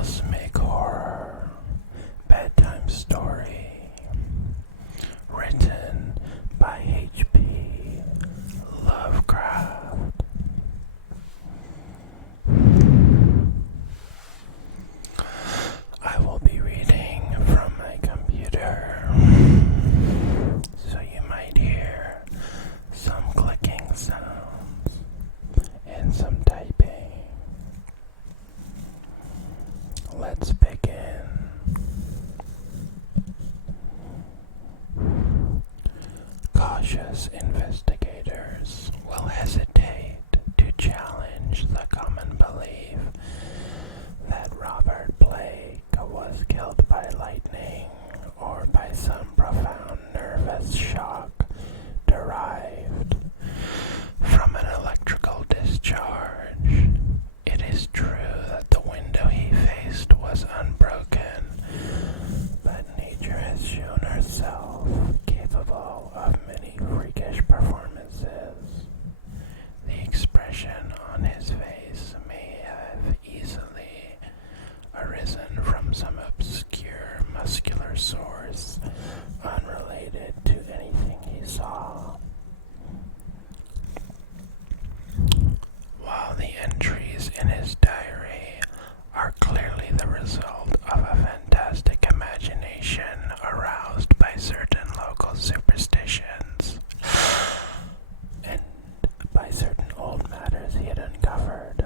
Cosmic Horror Bedtime Story, written by H.P. Lovecraft. I will be reading from my computer, so you might hear some clicking sounds and some typing. Let's begin. Cautious investigators will hesitate to challenge the common belief that Robert Blake was killed by lightning or by some profound nervous shock derived from an electrical discharge. It is true that the window he faced was unbroken, but nature has shown herself capable of many freakish performances. The expression on his face may have easily arisen from some obscure muscular source unrelated to anything he saw. While the entries in his diary are clearly the result of a fantastic imagination aroused by certain local superstitions and by certain old matters he had uncovered.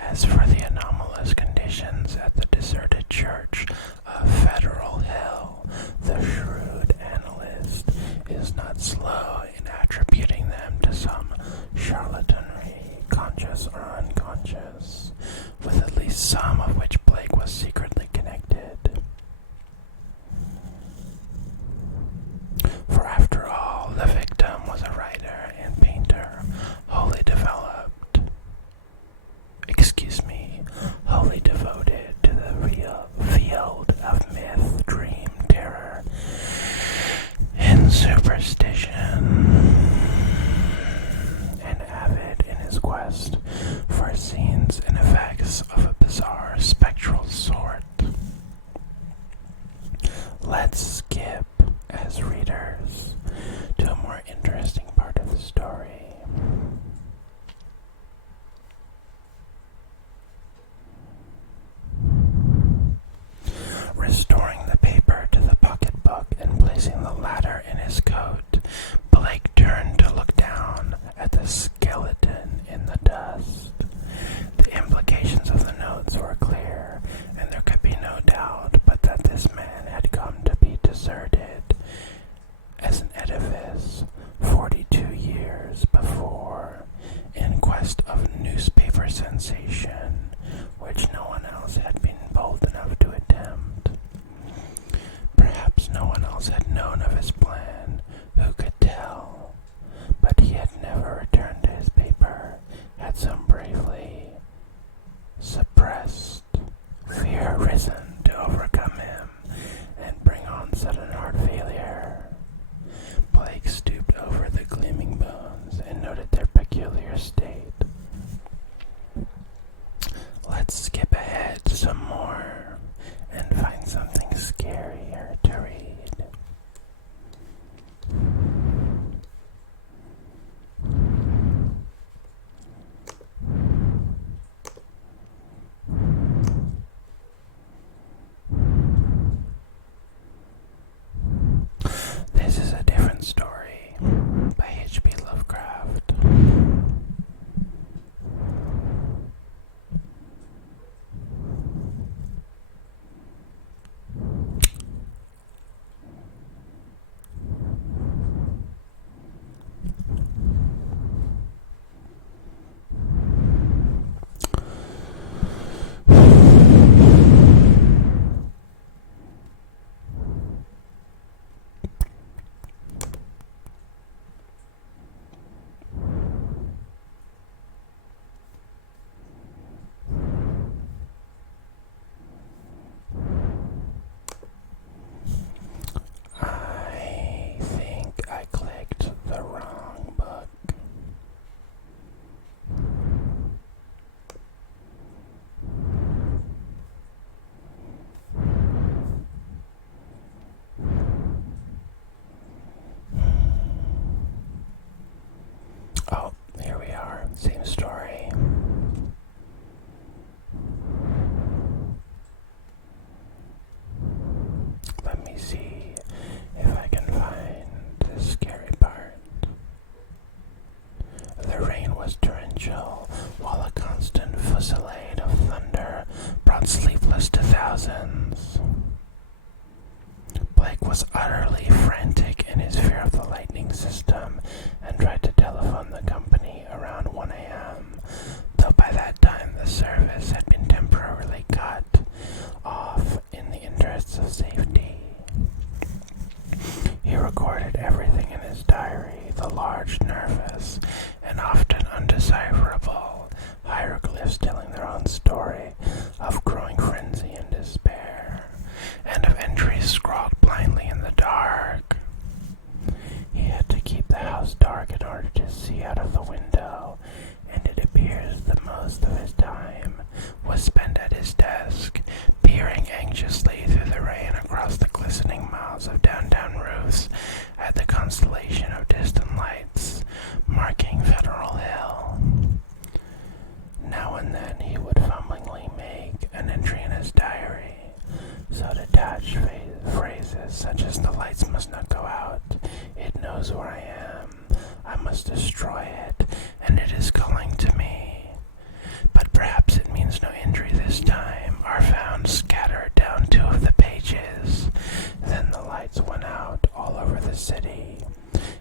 As for the anomalous conditions at the deserted church of Federal Hill, the shrewd analyst is not slow in attributing them to some charlatanry, conscious or unconscious, with at least some of which Blake was secretly connected. For after all, the victim was a writer and painter, wholly devoted to the real field of myth, dream, terror, and superstition, and avid in his quest for scenes and effects of a bizarre spectral sort. Let's skip, as readers, to a more interesting part of the story. Restoring the paper to the pocketbook and placing the latter in his coat, Blake turned to look down at the skeleton in the dust. The implications of the notes were clear, and there could be no doubt but that this man had come to be deserted as an edifice 42 years before, in quest of newspaper sensation, which no one else had been bold enough to attempt. Perhaps no one else had known of his plan, who could tell? But he had never returned to his paper, had some bravely suppressed fear risen to overcome him and bring on sudden heart failure. Blake stooped over the gleaming bones and noted their peculiar state. Let's skip ahead some more and find something scarier to read. countless to thousands. Blake was utterly frantic in his fear of the lightning system and tried to telephone the company around 1 a.m., though by that time the service had been temporarily cut off in the interests of safety. He recorded everything in his diary, the large, nervous, and often undecipherable hieroglyphs telling their own story of growing frenzy and despair, and of entries scrawled blindly in the dark. He had to keep the house dark in order to see out of the window, and it appears that most of his time was spent at his desk, peering anxiously through the rain across the glistening miles of downtown roofs at the constellation of distant lights marking Federal Hill. Now and then he would fumblingly make an entry in his diary, so detached phrases such as "the lights must not go out," "it knows where I am," "I must destroy it, and it is calling to me." But perhaps it means no injury this time, are found scattered down 2 of the pages. Then the lights went out all over the city.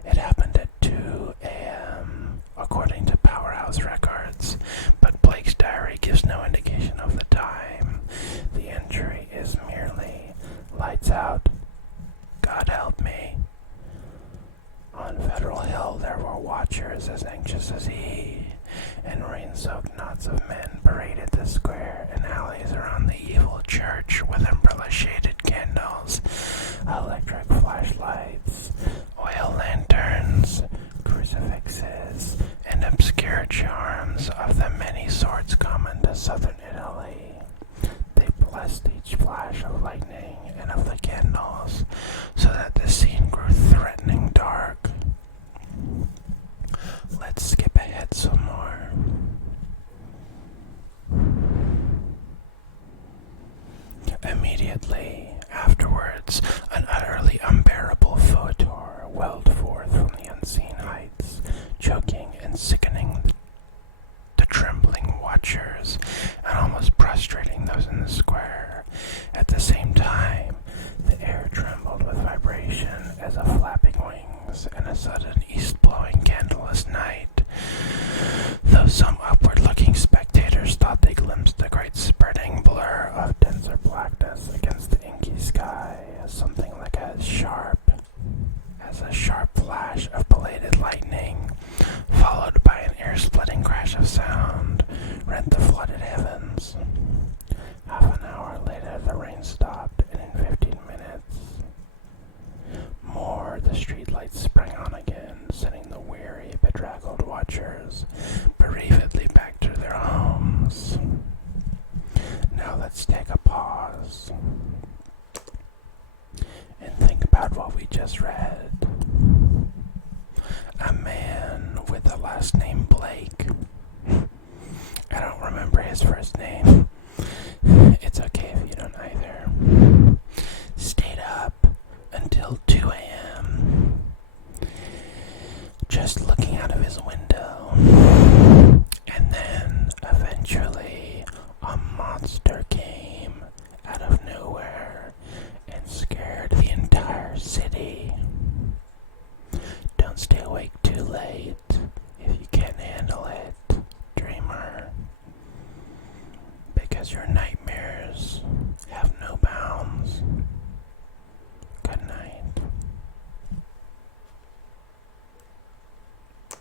It happened at 2 a.m., according to Powerhouse records, but Blake's diary gives no indication of the time. The entry is merely, "Lights out. God help me." On Federal Hill there were watchers as anxious as he, and rain-soaked knots of men paraded the square and alleys around the evil church with umbrella-shaded candles, electric flashlights, oil lanterns, crucifixes, and obscure charms of the many sorts common to southern Italy. They blessed each flash of lightning and of the candles, so that the scene grew threatening dark. Let's skip ahead some more. Immediately afterwards, an utterly unbearable photor welled forth from the unseen heights, choking and sickening the trembling watchers and almost prostrating those in the square. At the same time, the air trembled with vibration as of flapping wings in a sudden east-blowing candleless night, though some upward-looking spectators thought they glimpsed a great spreading blur of denser blackness against the inky sky, something like as sharp flash of belated lightning, followed by an ear-splitting crash of sound, rent the flooded heavens. Half an hour later the rain stopped, and in 15 minutes more the street lights sprang on again, sending the weary, bedraggled watchers bereavedly back to their homes. Now let's take a pause and think about what we just read. A man with the last name Blake. I don't remember his first name. It's okay if you don't either. Stayed up until 2 a.m. just looking out of his window. And then, eventually, a monster came out of nowhere and scared the entire city. Don't stay awake too late if you can't handle it, dreamer, because your nightmares